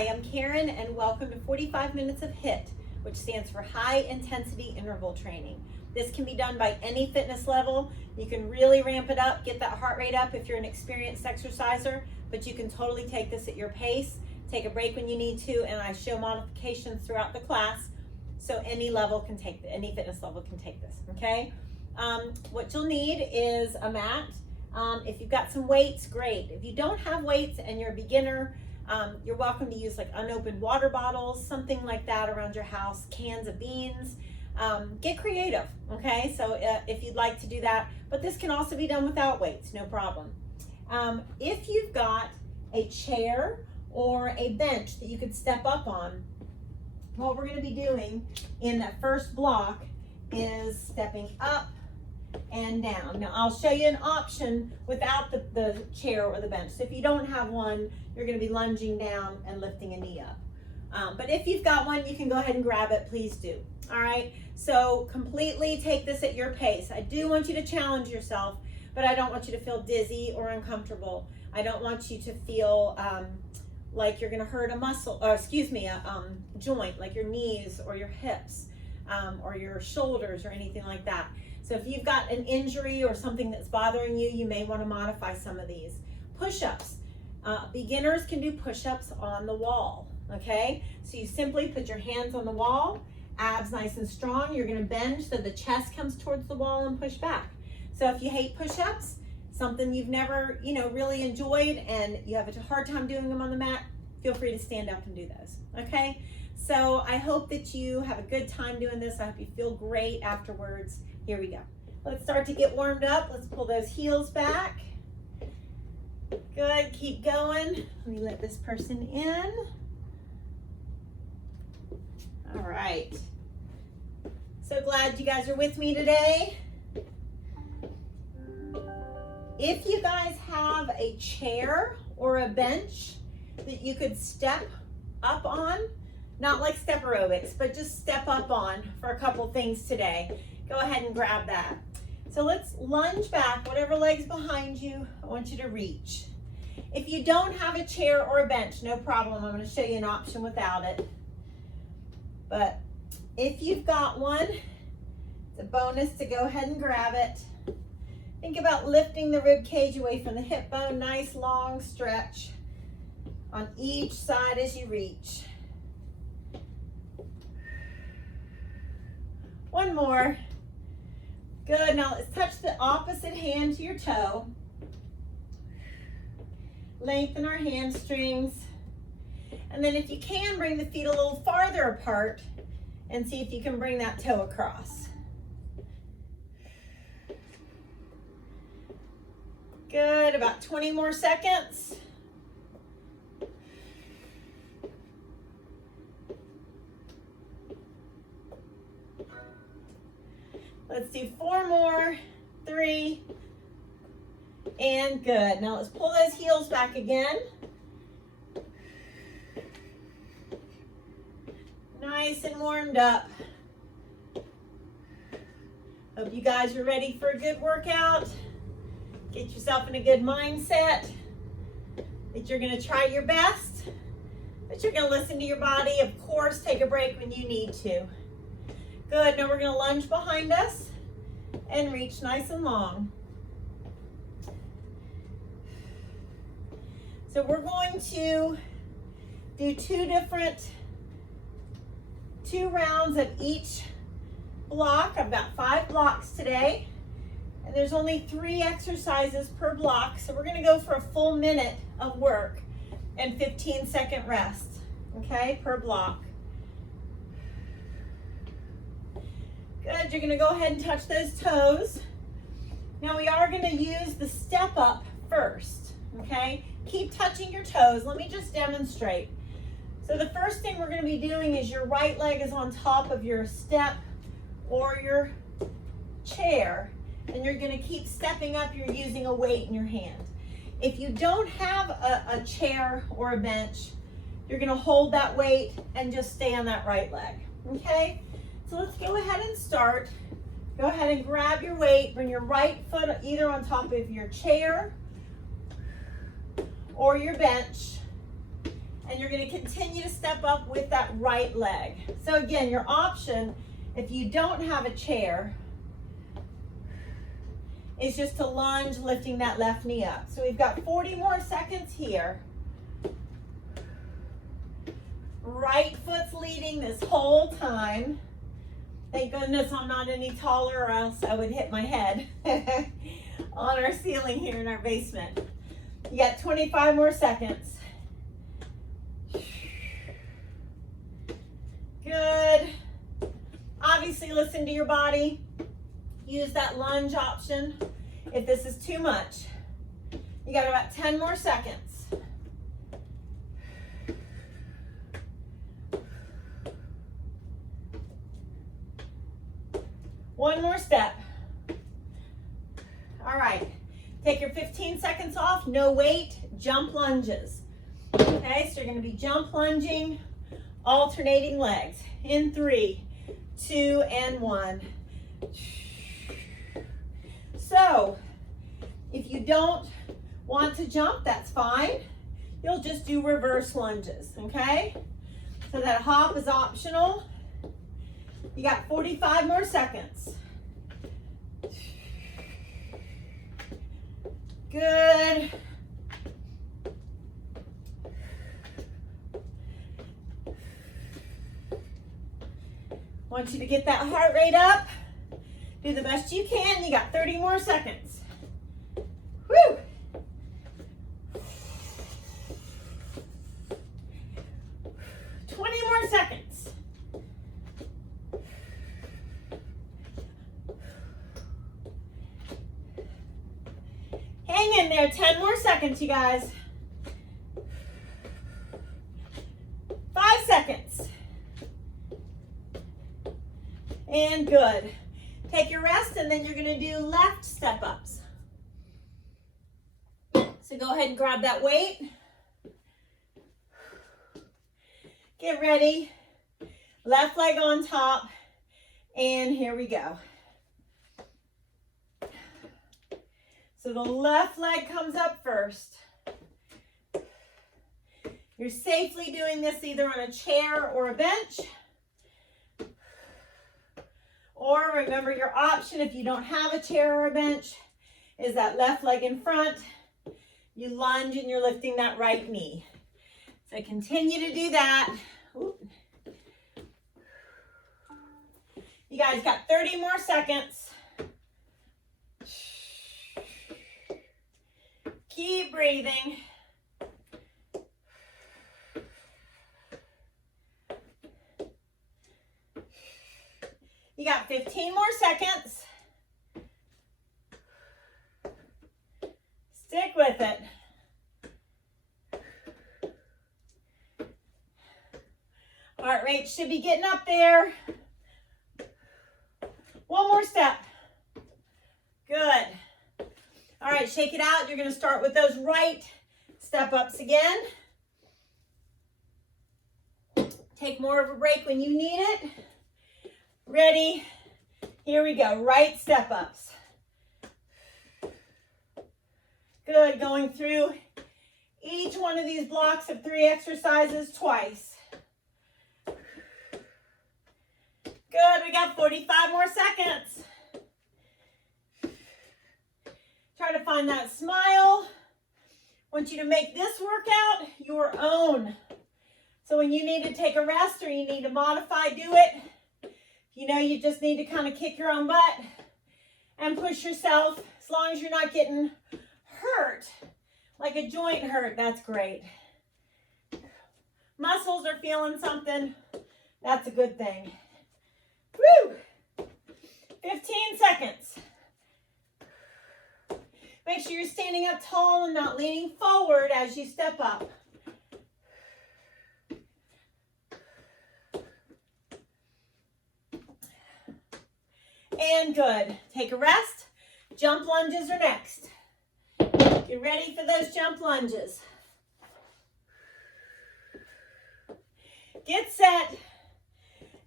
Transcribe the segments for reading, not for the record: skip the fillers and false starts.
Hi, I'm Karen and welcome to 45 minutes of HIIT, which stands for high intensity interval training. This can be done by any fitness level. You can really ramp it up, get that heart rate up if you're an experienced exerciser, but you can totally take this at your pace, take a break when you need to, and I show modifications throughout the class so any fitness level can take this, okay? What you'll need is a mat. If you've got some weights, great. If you don't have weights and you're a beginner, you're welcome to use like unopened water bottles, something like that around your house, cans of beans. Get creative, okay? So if you'd like to do that, but this can also be done without weights, no problem. If you've got a chair or a bench that you could step up on, what we're gonna be doing in that first block is stepping up and down. Now I'll show you an option without the chair or the bench. So if you don't have one, you're going to be lunging down and lifting a knee up. But if you've got one, you can go ahead and grab it, please do. All right, so completely take this at your pace. I do want you to challenge yourself, but I don't want you to feel dizzy or uncomfortable. I don't want you to feel like you're going to hurt a muscle, or excuse me, a joint, like your knees or your hips or your shoulders or anything like that. So if you've got an injury or something that's bothering you, you may want to modify some of these. Push-ups. Beginners can do push-ups on the wall, okay? So you simply put your hands on the wall, abs nice and strong. You're going to bend so the chest comes towards the wall and push back. So if you hate push-ups, something you've never, really enjoyed and you have a hard time doing them on the mat, feel free to stand up and do those, okay? So I hope that you have a good time doing this. I hope you feel great afterwards. Here we go. Let's start to get warmed up. Let's pull those heels back. Good, keep going. Let me let this person in. All right. So glad you guys are with me today. If you guys have a chair or a bench that you could step up on, not like step aerobics, but just step up on for a couple things today, go ahead and grab that. So let's lunge back, whatever leg's behind you, I want you to reach. If you don't have a chair or a bench, no problem. I'm going to show you an option without it. But if you've got one, it's a bonus to go ahead and grab it. Think about lifting the rib cage away from the hip bone, nice long stretch on each side as you reach. One more. Good, now let's touch the opposite hand to your toe. Lengthen our hamstrings. And then if you can, bring the feet a little farther apart and see if you can bring that toe across. Good, about 20 more seconds. Let's do 4 more, 3, and good. Now let's pull those heels back again. Nice and warmed up. Hope you guys are ready for a good workout. Get yourself in a good mindset that you're gonna try your best, but you're gonna listen to your body. Of course, take a break when you need to. Good, now we're gonna lunge behind us and reach nice and long. So we're going to do two rounds of each block. I've got 5 blocks today, and there's only 3 exercises per block. So we're gonna go for a full minute of work and 15-second rest, okay, per block. Good, you're gonna go ahead and touch those toes. Now we are gonna use the step up first, okay? Keep touching your toes. Let me just demonstrate. So the first thing we're gonna be doing is your right leg is on top of your step or your chair, and you're gonna keep stepping up. You're using a weight in your hand. If you don't have a chair or a bench, you're gonna hold that weight and just stay on that right leg, okay? So let's go ahead and start. Go ahead and grab your weight, bring your right foot either on top of your chair or your bench, and you're going to continue to step up with that right leg. So again, your option, if you don't have a chair, is just to lunge, lifting that left knee up. So we've got 40 more seconds here. Right foot's leading this whole time. Thank goodness I'm not any taller, or else I would hit my head on our ceiling here in our basement. You got 25 more seconds. Good. Obviously, listen to your body. Use that lunge option if this is too much. You got about 10 more seconds. One more step. All right. Take your 15 seconds off. No weight. Jump lunges. Okay, so you're going to be jump lunging, alternating legs in 3, 2, and 1. So, if you don't want to jump, that's fine. You'll just do reverse lunges, okay? So that hop is optional. You got 45 more seconds. Good. Want you to get that heart rate up. Do the best you can. You got 30 more seconds. Woo! More seconds. Hang in there. 10 more seconds, you guys. 5 seconds. And good. Take your rest, and then you're going to do left step ups. So go ahead and grab that weight. Get ready. Left leg on top. And here we go. So the left leg comes up first. You're safely doing this either on a chair or a bench. Or remember, your option, if you don't have a chair or a bench, is that left leg in front. You lunge and you're lifting that right knee. So continue to do that. Ooh. You guys got 30 more seconds. Keep breathing. You got 15 more seconds. Stick with it. Heart rate should be getting up there. One more step. Good. All right, shake it out. You're going to start with those right step ups again. Take more of a break when you need it. Ready? Here we go. Right step ups. Good. Going through each one of these blocks of 3 exercises twice. Good. We got 45 more seconds. Try to find that smile. I want you to make this workout your own. So when you need to take a rest or you need to modify, do it. You know, you just need to kind of kick your own butt and push yourself. As long as you're not getting hurt, like a joint hurt, that's great. Muscles are feeling something, that's a good thing. Woo! 15 seconds. Make sure you're standing up tall and not leaning forward as you step up. And good. Take a rest. Jump lunges are next. Get ready for those jump lunges. Get set.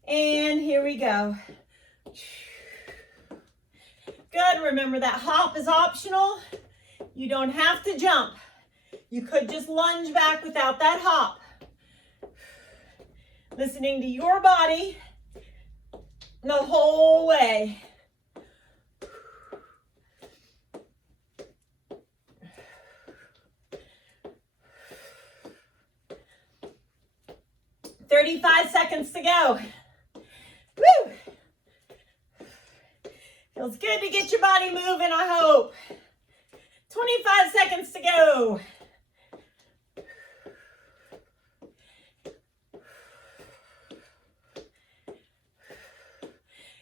And here we go. Good. Remember that hop is optional. You don't have to jump. You could just lunge back without that hop. Listening to your body the whole way. "35 seconds to go." Woo! Feels good to get your body moving, I hope. 25 seconds to go.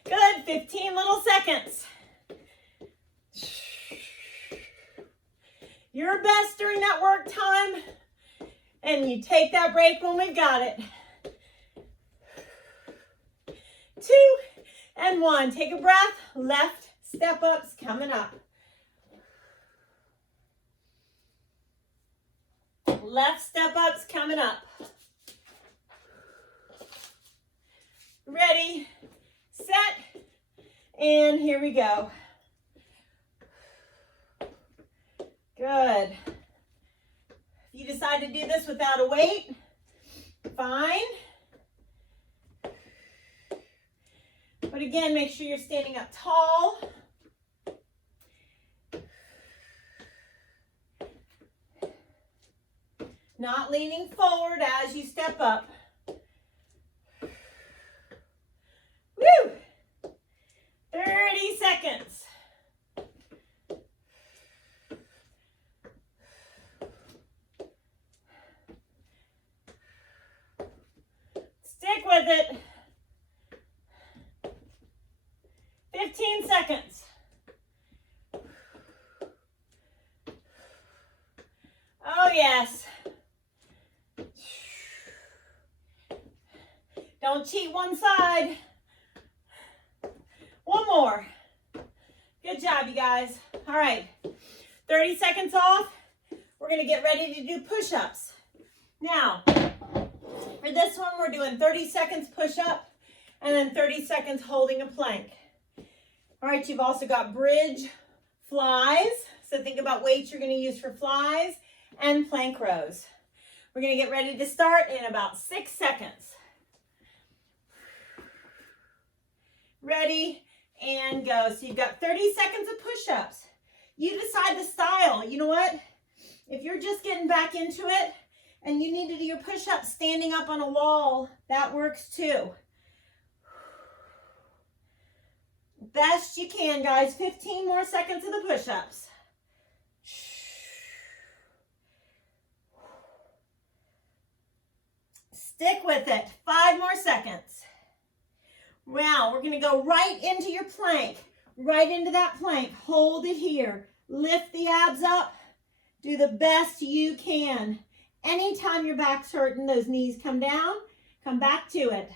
Good, 15 little seconds. Your best during that work time, and you take that break when we've got it. 2 and 1. Take a breath. Left step ups coming up. Left step ups coming up. Ready, set, and here we go. Good. If you decide to do this without a weight, fine. But again, make sure you're standing up tall. Not leaning forward as you step up. Woo! 30 seconds. Stick with it. 15 seconds. Oh, yes. Don't cheat one side. One more. Good job, you guys. All right. 30 seconds off. We're going to get ready to do push-ups. Now, for this one, we're doing 30 seconds push-up and then 30 seconds holding a plank. All right, you've also got bridge flies. So think about weights you're going to use for flies and plank rows. We're going to get ready to start in about 6 seconds. Ready and go. So you've got 30 seconds of push-ups. You decide the style. You know what? If you're just getting back into it and you need to do your push-ups standing up on a wall, that works too. Best you can, guys. 15 more seconds of the push-ups. Stick with it. 5 more seconds. Wow, we're going to go right into your plank. Right into that plank. Hold it here. Lift the abs up. Do the best you can. Anytime your back's hurting, those knees come down. Come back to it.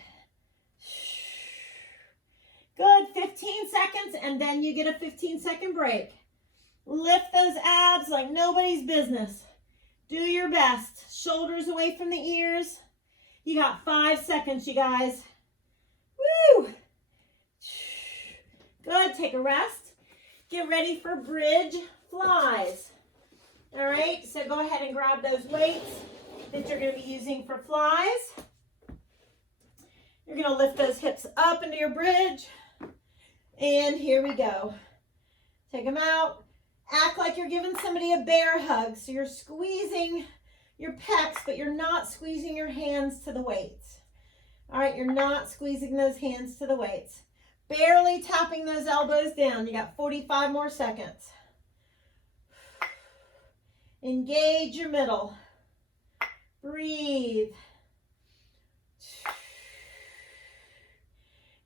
Good, 15 seconds, and then you get a 15-second break. Lift those abs like nobody's business. Do your best. Shoulders away from the ears. You got 5 seconds, you guys. Woo! Good, take a rest. Get ready for bridge flies. All right, so go ahead and grab those weights that you're going to be using for flies. You're going to lift those hips up into your bridge. And here we go. Take them out. Act like you're giving somebody a bear hug. So you're squeezing your pecs, but you're not squeezing your hands to the weights. All right, you're not squeezing those hands to the weights. Barely tapping those elbows down. You got 45 more seconds. Engage your middle. Breathe.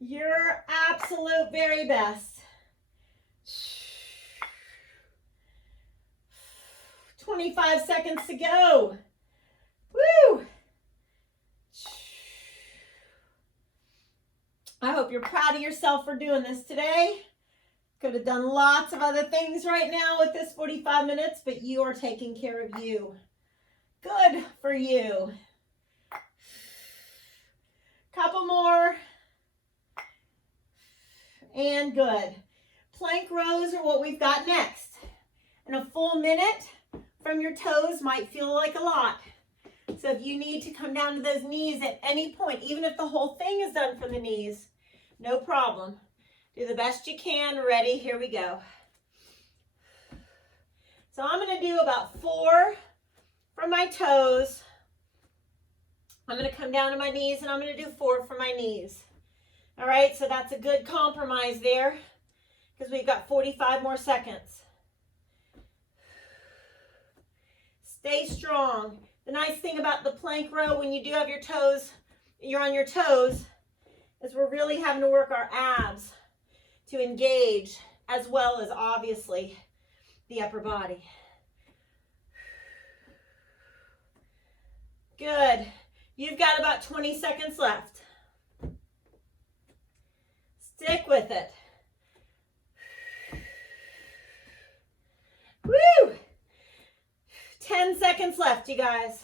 Your absolute very best. 25 seconds to go. Woo! I hope you're proud of yourself for doing this today. Could have done lots of other things right now with this 45 minutes, but you are taking care of you. Good for you. Couple more. And good. Plank rows are what we've got next. And a full minute from your toes might feel like a lot. So if you need to come down to those knees at any point, even if the whole thing is done from the knees, no problem. Do the best you can. Ready? Here we go. So I'm going to do about 4 from my toes. I'm going to come down to my knees, and I'm going to do 4 from my knees. All right, so that's a good compromise there because we've got 45 more seconds. Stay strong. The nice thing about the plank row when you do have your toes, you're on your toes, is we're really having to work our abs to engage as well as obviously the upper body. Good. You've got about 20 seconds left. Stick with it. Woo! 10 seconds left, you guys.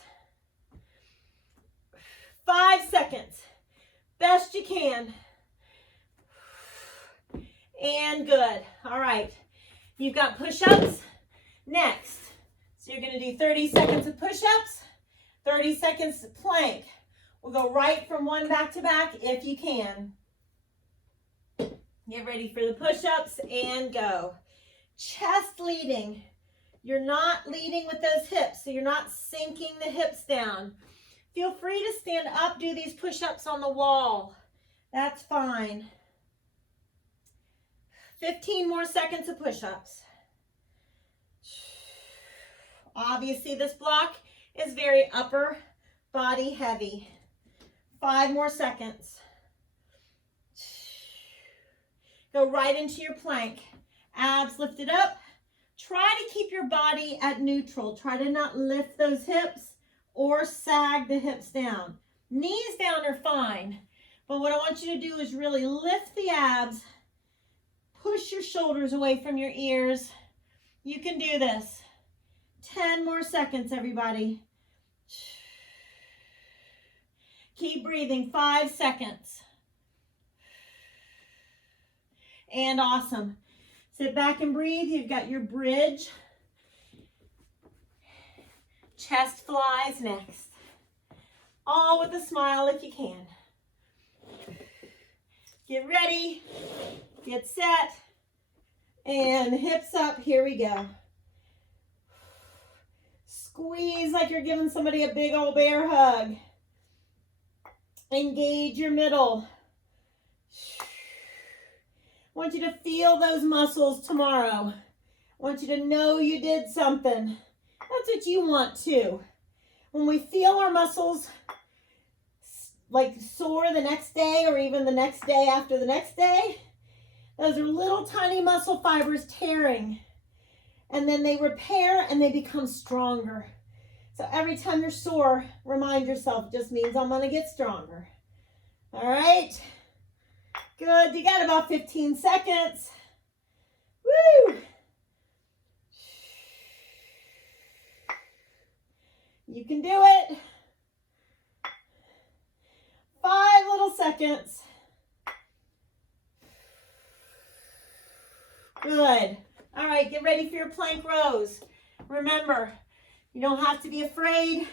5 seconds. Best you can. And good. All right. You've got push-ups next. So you're going to do 30 seconds of push-ups, 30 seconds of plank. We'll go right from one back to back if you can. Get ready for the push-ups and go. Chest leading. You're not leading with those hips, so you're not sinking the hips down. Feel free to stand up, do these push-ups on the wall. That's fine. 15 more seconds of push-ups. Obviously, this block is very upper body heavy. 5 more seconds. Go right into your plank. Abs lifted up. Try to keep your body at neutral. Try to not lift those hips or sag the hips down. Knees down are fine, but what I want you to do is really lift the abs, push your shoulders away from your ears. You can do this. 10 more seconds, everybody. Keep breathing. 5 seconds. And awesome. Sit back and breathe. You've got your bridge. Chest flies next. All with a smile if you can. Get ready. Get set. And hips up. Here we go. Squeeze like you're giving somebody a big old bear hug. Engage your middle. I want you to feel those muscles tomorrow. I want you to know you did something. That's what you want too. When we feel our muscles like sore the next day or even the next day after the next day, those are little tiny muscle fibers tearing. And then they repair and they become stronger. So every time you're sore, remind yourself, it just means I'm going to get stronger. All right. Good. You got about 15 seconds. Woo! You can do it. 5 little seconds. Good. All right, get ready for your plank rows. Remember, you don't have to be afraid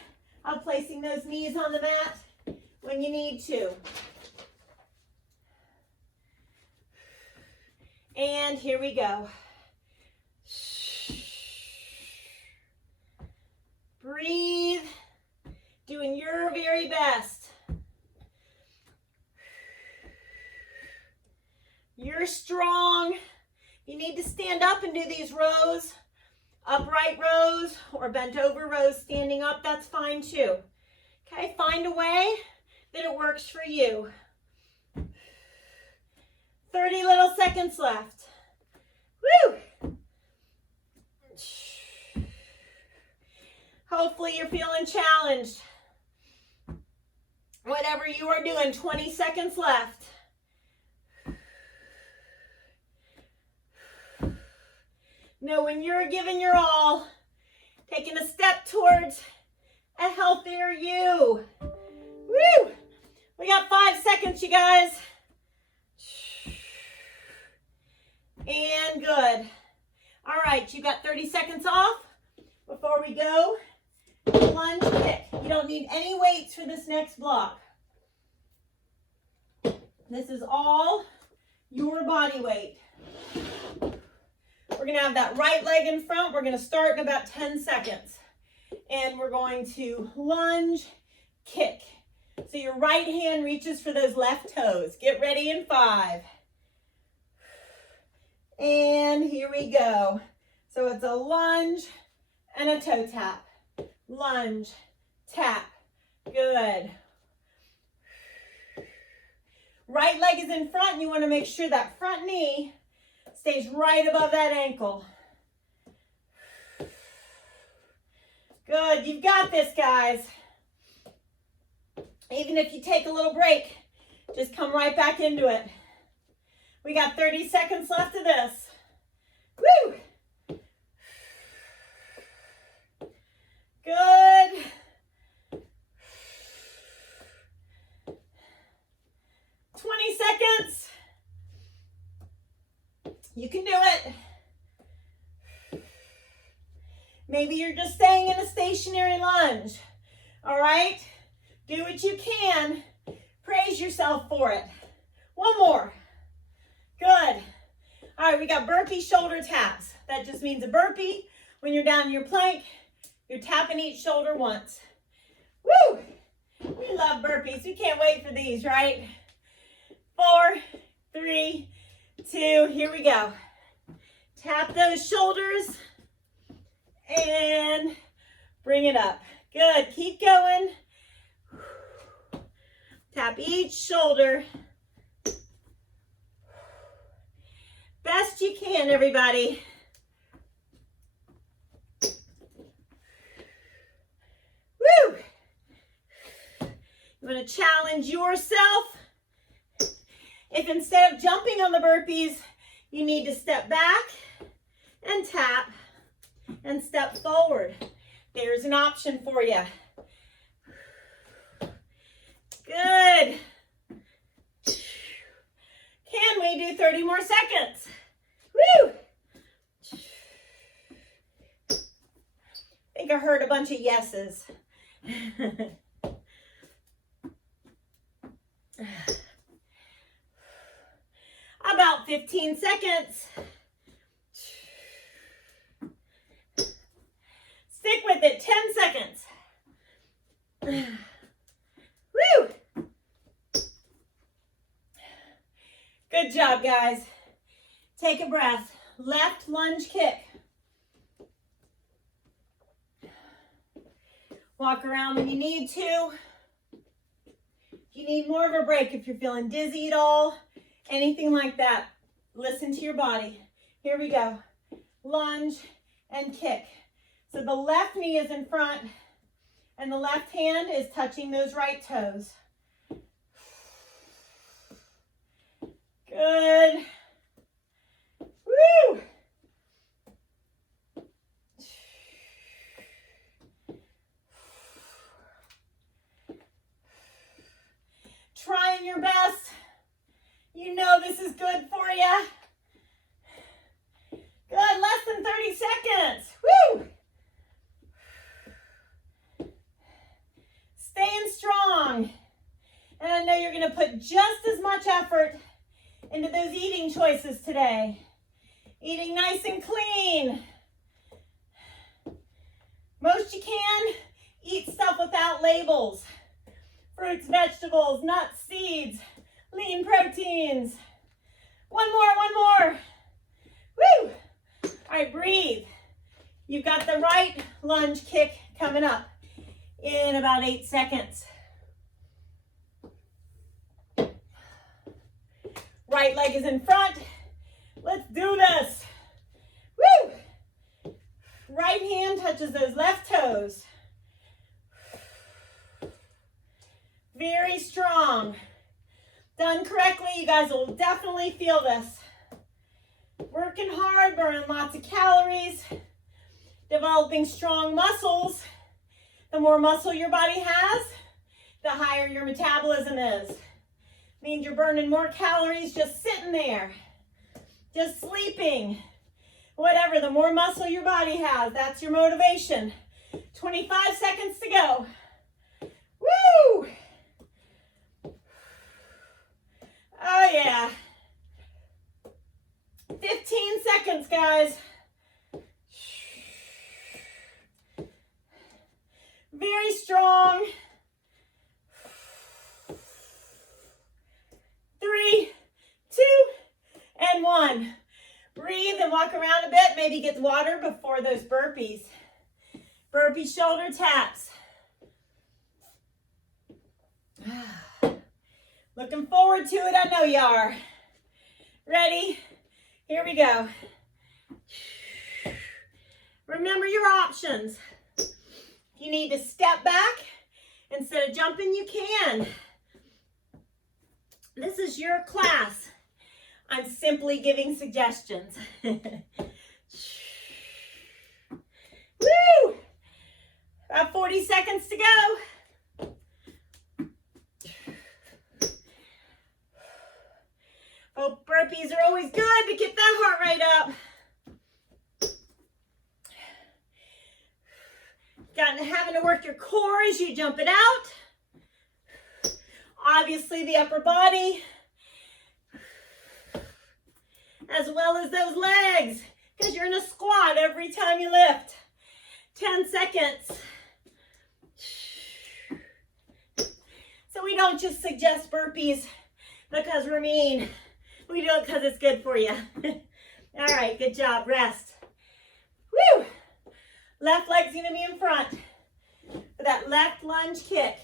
of placing those knees on the mat when you need to. And here we go. Breathe, doing your very best. You're strong. You need to stand up and do these rows, upright rows or bent over rows, standing up, that's fine too. Okay, find a way that it works for you. 30 little seconds left. Woo! Hopefully you're feeling challenged. Whatever you are doing, 20 seconds left. Know when you're giving your all, taking a step towards a healthier you. Woo! We got 5 seconds, you guys. And good. All right, you got 30 seconds off. Before we go, lunge kick. You don't need any weights for this next block. This is all your body weight. We're going to have that right leg in front. We're going to start in about 10 seconds. And we're going to lunge, kick. So your right hand reaches for those left toes. Get ready in 5. And here we go. So it's a lunge and a toe tap. Lunge, tap. Good. Right leg is in front, and you want to make sure that front knee stays right above that ankle. Good, you've got this, guys. Even if you take a little break, just come right back into it. We got 30 seconds left of this. Woo! Good. Seconds. You can do it. Maybe you're just staying in a stationary lunge. All right? Do what you can. Praise yourself for it. One more. Good. All right, we got burpee shoulder taps. That just means a burpee. When you're down in your plank, you're tapping each shoulder once. Woo! We love burpees. We can't wait for these, right? 4, 3, 2, here we go. Tap those shoulders and bring it up. Good, keep going. Tap each shoulder. Best you can, everybody. Woo! You want to challenge yourself. If instead of jumping on the burpees, you need to step back and tap and step forward, there's an option for you. Good. Can we do 30 more seconds? Woo! I think I heard a bunch of yeses. About 15 seconds. Stick with it, 10 seconds. Woo! Good job, guys. Take a breath. Left lunge kick. Walk around when you need to. If you need more of a break, if you're feeling dizzy at all, anything like that, listen to your body. Here we go. Lunge and kick. So the left knee is in front and the left hand is touching those right toes. Good. Woo! Trying your best. You know this is good for you. Good, less than 30 seconds. Woo! Staying strong. And I know you're going to put just as much effort into those eating choices today. Eating nice and clean. Most you can, eat stuff without labels. Fruits, vegetables, nuts, seeds, lean proteins. One more. Woo! All right, breathe. You've got the right lunge kick coming up in about 8 seconds. Right leg is in front. Let's do this. Woo! Right hand touches those left toes. Very strong. Done correctly, you guys will definitely feel this. Working hard, burning lots of calories, developing strong muscles. The more muscle your body has, the higher your metabolism is. Means you're burning more calories just sitting there, just sleeping. Whatever, the more muscle your body has, that's your motivation 25 seconds to go. Woo! Oh yeah. 15 seconds, guys. Very strong. 3, 2, and 1. Breathe and walk around a bit. Maybe get water before those burpees. Burpee shoulder taps. Looking forward to it, I know you are. Ready? Here we go. Remember your options. If you need to step back instead of jumping, you can. This is your class. I'm simply giving suggestions. Woo! About 40 seconds to go. Oh, burpees are always good to get that heart rate up. Having to work your core as you jump it out. Obviously the upper body, as well as those legs, because you're in a squat every time you lift. 10 seconds. So we don't just suggest burpees because we're mean. We do it because it's good for you. All right, good job. Rest. Woo! Left leg's going to be in front for that left lunge kick.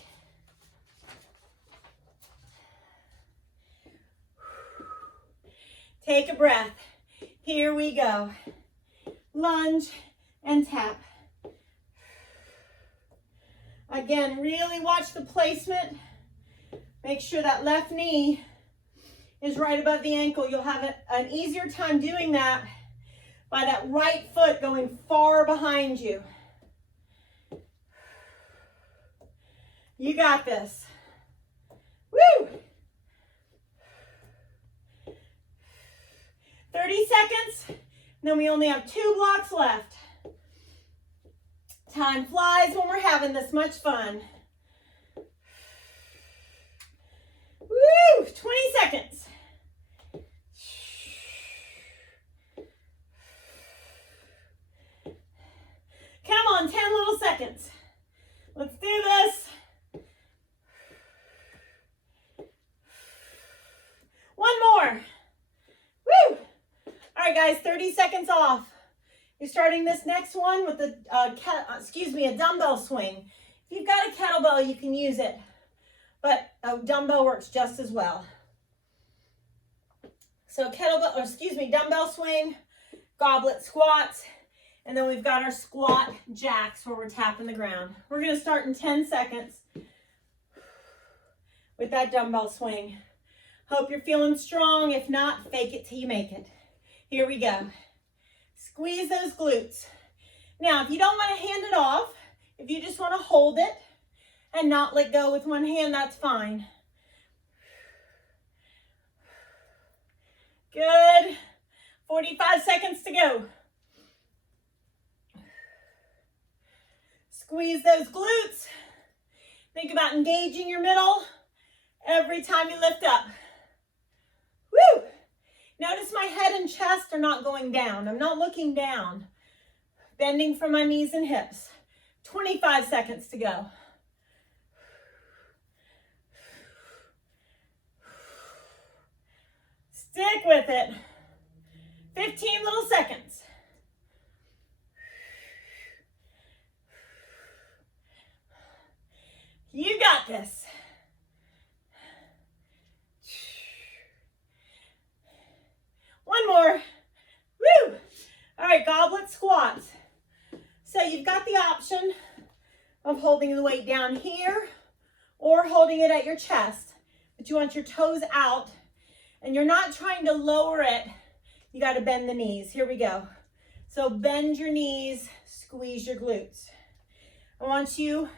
Take a breath. Here we go. Lunge and tap. Again, really watch the placement. Make sure that left knee is right above the ankle. You'll have an easier time doing that by that right foot going far behind you. You got this. Woo! 30 seconds, and then we only have 2 blocks left. Time flies when we're having this much fun. Woo! 20 seconds. Come on, 10 little seconds. Let's do this. One more. Woo! All right, guys, 30 seconds off. You're starting this next one with a dumbbell swing. If you've got a kettlebell, you can use it, but a dumbbell works just as well. So dumbbell swing, goblet squats, and then we've got our squat jacks where we're tapping the ground. We're going to start in 10 seconds with that dumbbell swing. Hope you're feeling strong. If not, fake it till you make it. Here we go. Squeeze those glutes. Now, if you don't want to hand it off, if you just want to hold it and not let go with one hand, that's fine. Good. 45 seconds to go. Squeeze those glutes. Think about engaging your middle every time you lift up. Woo! Notice my head and chest are not going down. I'm not looking down. Bending from my knees and hips. 25 seconds to go. Stick with it. 15 little seconds. You got this. One more. Woo! All right, goblet squats. So you've got the option of holding the weight down here or holding it at your chest, but you want your toes out and you're not trying to lower it. You got to bend the knees. Here we go. So bend your knees, squeeze your glutes. I want you,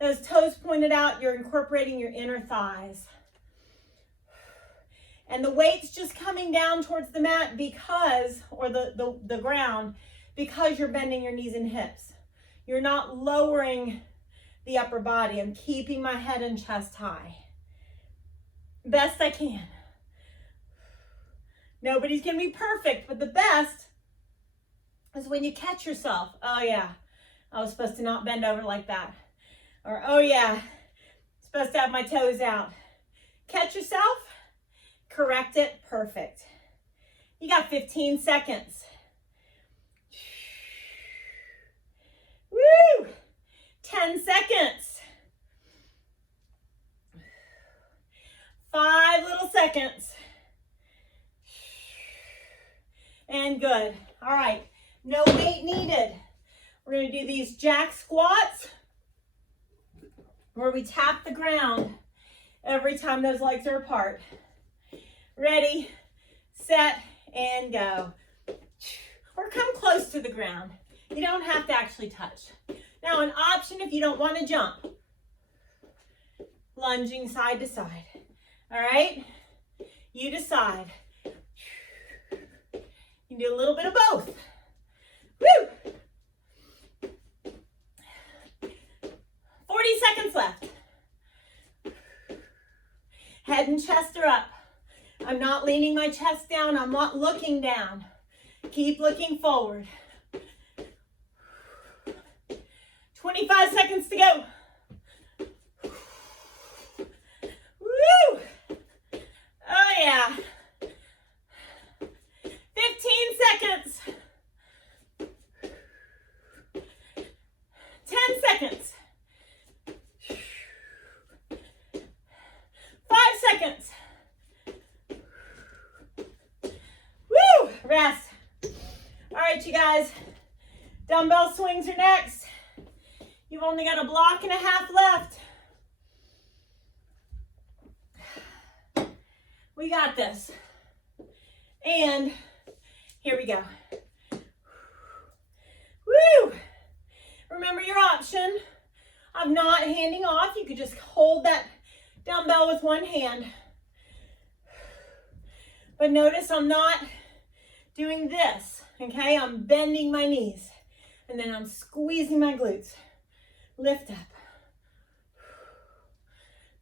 those toes pointed out, you're incorporating your inner thighs. And the weight's just coming down towards the mat because, or the ground, because you're bending your knees and hips. You're not lowering the upper body. I'm keeping my head and chest high. Best I can. Nobody's going to be perfect, but the best is when you catch yourself. Oh yeah, I was supposed to not bend over like that. Or, oh yeah, supposed to have my toes out. Catch yourself, correct it, perfect. You got 15 seconds. Woo! 10 seconds. 5 little seconds. And good. All right, no weight needed. We're going to do these jack squats where we tap the ground every time those legs are apart. Ready, set, and go. Or come close to the ground. You don't have to actually touch. Now, an option if you don't want to jump. Lunging side to side. All right? You decide. You can do a little bit of both. Woo! 40 seconds left. Head and chest are up. I'm not leaning my chest down. I'm not looking down. Keep looking forward. 25 seconds to go. Woo! Oh yeah. 15 seconds. 10 seconds. 5 seconds. Woo! Rest. All right, you guys. Dumbbell swings are next. You've only got a block and a half left. We got this. And here we go. Woo! Remember your option of not handing off. You could just hold that dumbbell with one hand. But notice I'm not doing this, okay? I'm bending my knees. And then I'm squeezing my glutes. Lift up.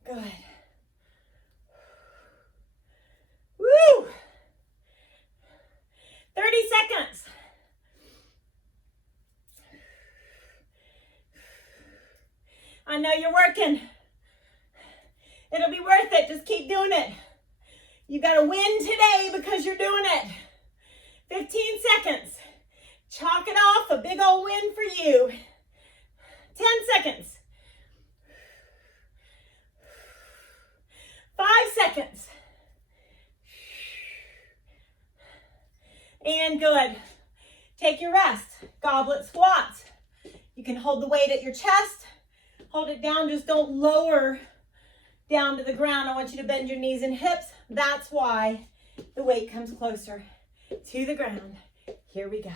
Good. Woo! 30 seconds. I know you're working. It'll be worth it. Just keep doing it. You got to win today because you're doing it. 15 seconds. Chalk it off. A big old win for you. 10 seconds. 5 seconds. And good. Take your rest. Goblet squats. You can hold the weight at your chest. Hold it down. Just don't lower down to the ground. I want you to bend your knees and hips. That's why the weight comes closer to the ground. Here we go.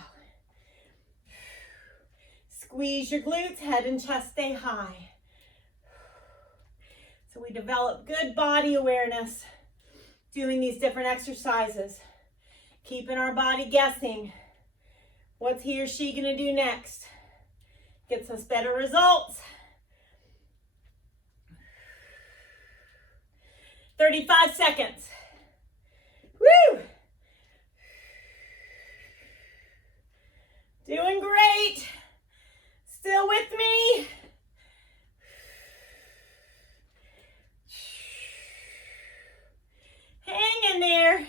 Squeeze your glutes. Head and chest stay high. So we develop good body awareness doing these different exercises. Keeping our body guessing. What's he or she going to do next? Gets us better results. 35 seconds. Woo! Doing great. Still with me? Hang in there.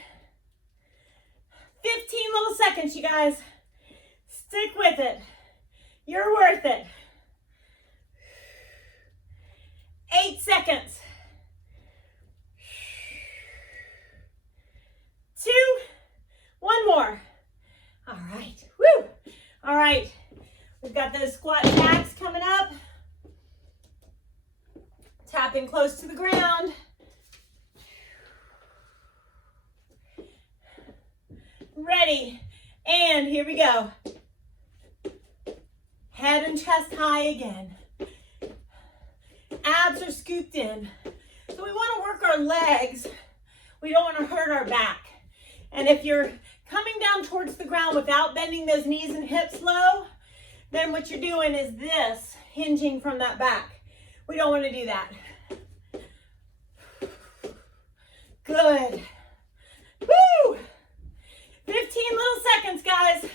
15 little seconds, you guys. Stick with it. You're worth it. 8 seconds. 2. 1 more. All right. Woo! All right. We've got those squat jacks coming up. Tapping close to the ground. Ready. And here we go. Head and chest high again. Abs are scooped in. So we want to work our legs. We don't want to hurt our back. And if you're coming down towards the ground without bending those knees and hips low, then what you're doing is this, hinging from that back. We don't want to do that. Good. Woo! 15 little seconds, guys.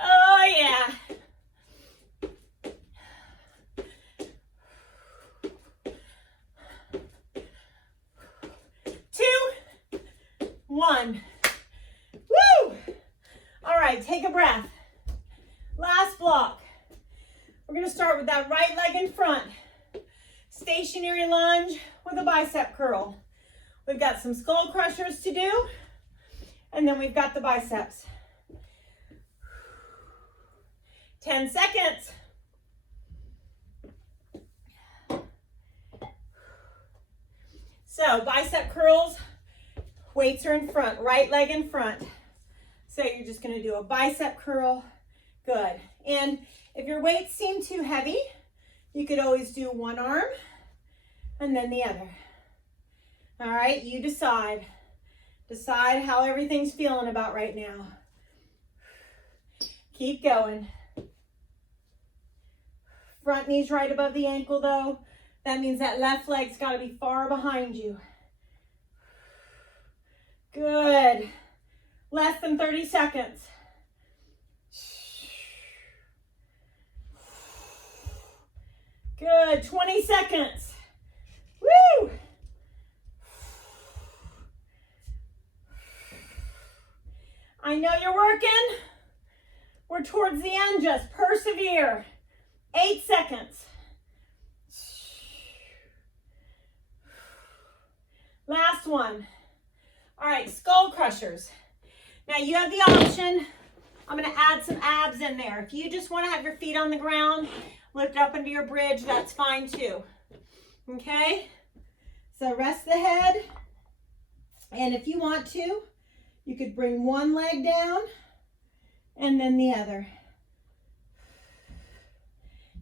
Oh, yeah. Two, one. Woo! All right, take a breath. Last block. We're going to start with that right leg in front. Stationary lunge with a bicep curl. We've got some skull crushers to do, and then we've got the biceps. 10 seconds. So bicep curls, weights are in front, right leg in front. So you're just going to do a bicep curl. Good. And if your weights seem too heavy, you could always do one arm and then the other. All right, you decide. Decide how everything's feeling about right now. Keep going. Front knee's right above the ankle though. That means that left leg's got to be far behind you. Good. Less than 30 seconds. Good. 20 seconds. Woo! I know you're working. We're towards the end. Just persevere. 8 seconds. Last one. All right, skull crushers. Now you have the option. I'm going to add some abs in there. If you just want to have your feet on the ground, lift up into your bridge, that's fine too. Okay? So rest the head. And if you want to, you could bring one leg down and then the other.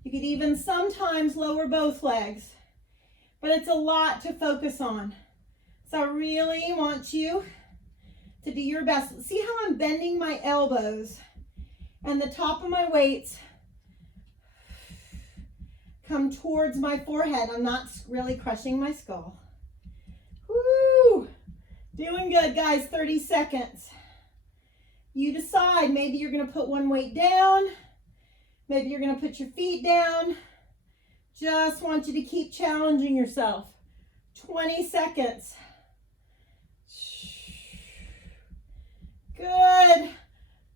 You could even sometimes lower both legs, but it's a lot to focus on. So I really want you to do your best. See how I'm bending my elbows and the top of my weights come towards my forehead. I'm not really crushing my skull. Woo! Doing good, guys. 30 seconds. You decide. Maybe you're going to put one weight down. Maybe you're going to put your feet down. Just want you to keep challenging yourself. 20 seconds. Good.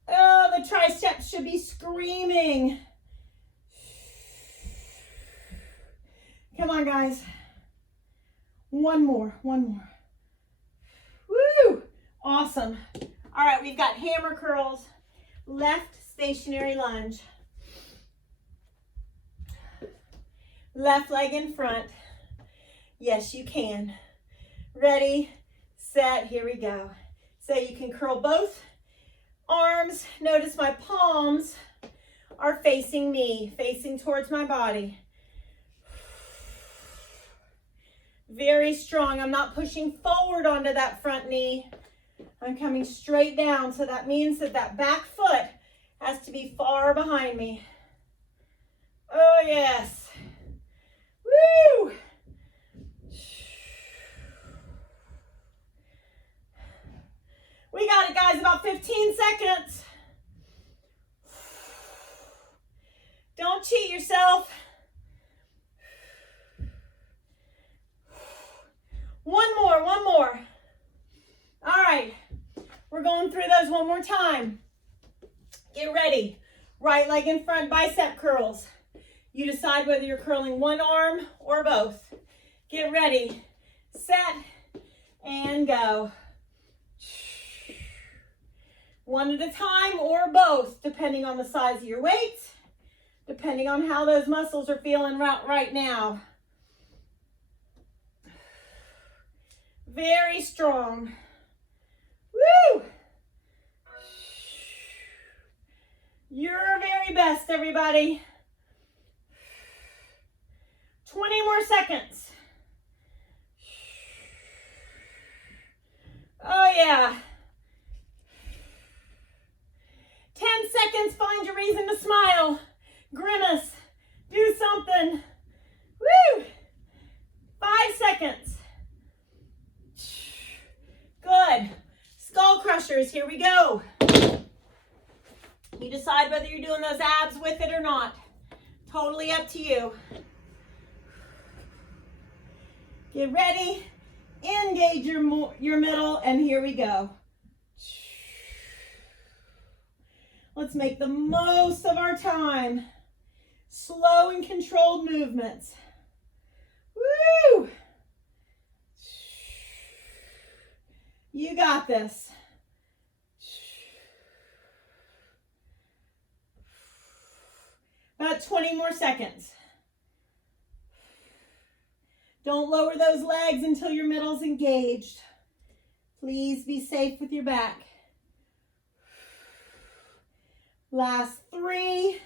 Oh, the triceps should be screaming. Come on, guys. One more. Woo! Awesome. All right, we've got hammer curls, left stationary lunge. Left leg in front. Yes, you can. Ready, set, here we go. So you can curl both arms. Notice my palms are facing me, facing towards my body. Very strong. I'm not pushing forward onto that front knee. I'm coming straight down. So that means that that back foot has to be far behind me. Oh, yes. Woo! We got it, guys. About 15 seconds. Don't cheat yourself. One more. All right. We're going through those one more time. Get ready. Right leg in front, bicep curls. You decide whether you're curling one arm or both. Get ready, set, and go. One at a time or both, depending on the size of your weights, depending on how those muscles are feeling right now. Very strong. Woo! Your very best, everybody. 20 more seconds. Oh, yeah. 10 seconds, find your reason to smile. Grimace, do something. Woo! 5 seconds. Good. Skull crushers, here we go. You decide whether you're doing those abs with it or not. Totally up to you. Get ready, engage your middle, and here we go. Let's make the most of our time. Slow and controlled movements. Woo! You got this. About 20 more seconds. Don't lower those legs until your middle's engaged. Please be safe with your back. Last 3,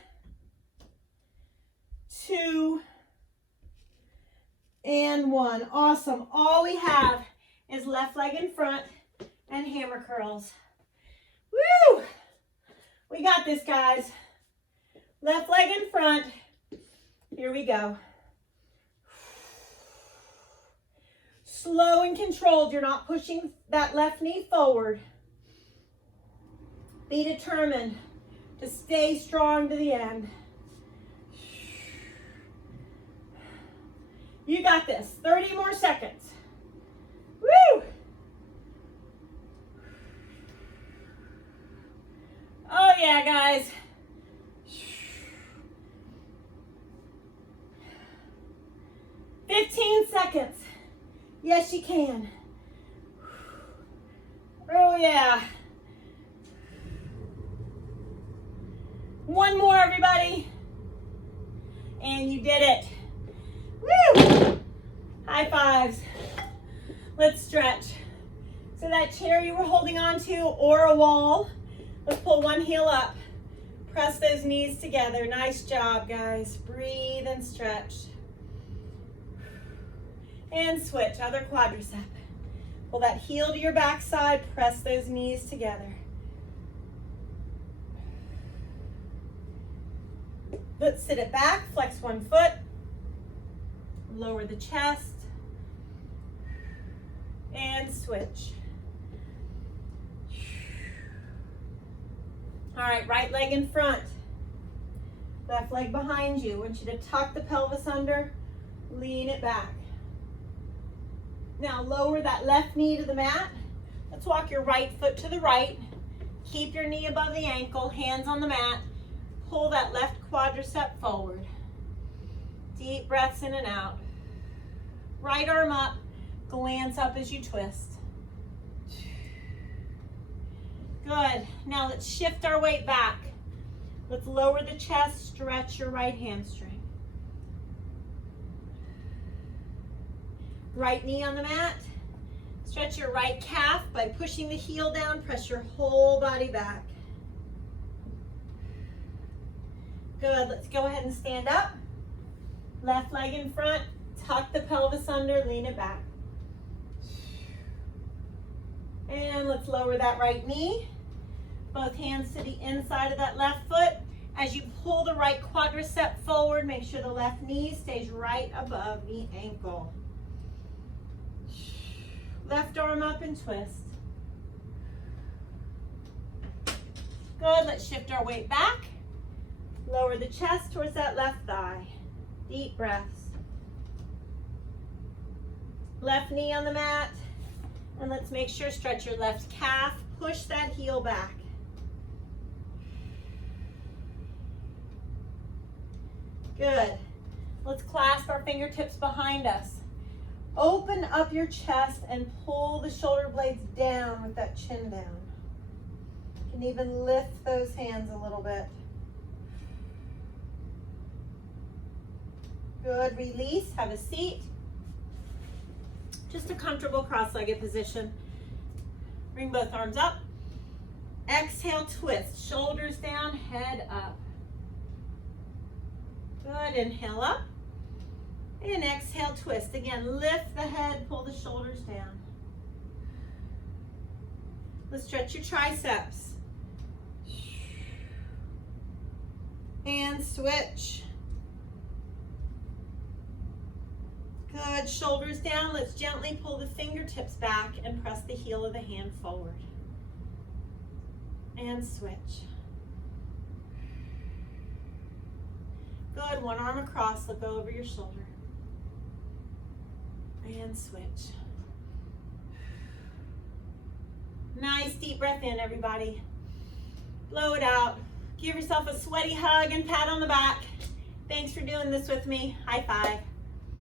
2, and 1. Awesome. All we have is left leg in front and hammer curls. Woo! We got this, guys. Left leg in front. Here we go. Slow and controlled. You're not pushing that left knee forward. Be determined to stay strong to the end. You got this. 30 more seconds. Woo! Oh yeah, guys. Seconds. Yes, you can. Oh yeah. One more, everybody. And you did it. Woo! High fives. Let's stretch. So that chair you were holding on to or a wall, let's pull one heel up. Press those knees together. Nice job, guys. Breathe and stretch. And switch, other quadricep. Pull that heel to your backside, press those knees together. Let's sit it back, flex one foot, lower the chest, and switch. All right, right leg in front, left leg behind you. I want you to tuck the pelvis under, lean it back. Now lower that left knee to the mat. Let's walk your right foot to the right. Keep your knee above the ankle, hands on the mat. Pull that left quadricep forward. Deep breaths in and out. Right arm up, glance up as you twist. Good. Now let's shift our weight back. Let's lower the chest, stretch your right hamstring. Right knee on the mat. Stretch your right calf by pushing the heel down. Press your whole body back. Good. Let's go ahead and stand up. Left leg in front. Tuck the pelvis under. Lean it back. And let's lower that right knee. Both hands to the inside of that left foot. As you pull the right quadricep forward, make sure the left knee stays right above the ankle. Left arm up and twist. Good, let's shift our weight back. Lower the chest towards that left thigh. Deep breaths. Left knee on the mat. And let's make sure, stretch your left calf. Push that heel back. Good. Let's clasp our fingertips behind us. Open up your chest and pull the shoulder blades down with that chin down. You can even lift those hands a little bit. Good, release, have a seat. Just a comfortable cross-legged position. Bring both arms up. Exhale, twist, shoulders down, head up. Good, inhale up. And exhale, twist. Again, lift the head, pull the shoulders down. Let's stretch your triceps. And switch. Good, shoulders down. Let's gently pull the fingertips back and press the heel of the hand forward. And switch. Good, one arm across, look over your shoulder. And switch. Nice deep breath in, everybody. Blow it out. Give yourself a sweaty hug and pat on the back. Thanks for doing this with me. High five.